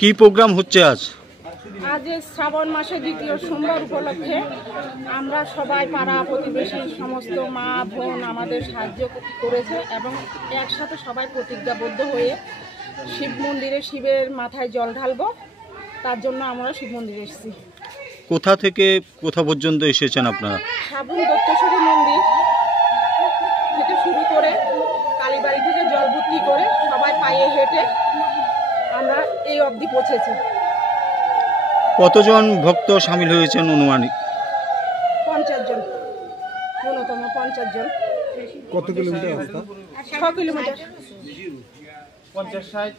কি প্রোগ্রাম হচ্ছে আজ? আজ শ্রাবণ মাসে দ্বিতীয় সোমবার উপলক্ষে আমরা সবাই পাড়া প্রতিবেশী সমস্ত মা বোন আমাদের সাহায্য করেছে এবং একসাথে সবাই প্রতিজ্ঞাবদ্ধ হয়ে শিব মন্দিরে শিবের মাথায় জল ঢালবো। তার জন্য আমরা শিব মন্দিরে এসেছি। কোথা থেকে কোথা পর্যন্ত এসেছেন আপনারা? সাবুন দত্তেশ্বরী মন্দির থেকে শুরু করে কালীবাড়ি থেকে জল ভর্তি করে সবাই পায়ে হেঁটে আমরা এই অবধি পৌঁছেছি। কতজন ভক্ত সামিল হয়েছেন অনুমানিক? 50 জন, ন্যূনতম 50 জন। কত কিলোমিটার রাস্তা? 6 কিলোমিটার। 50-60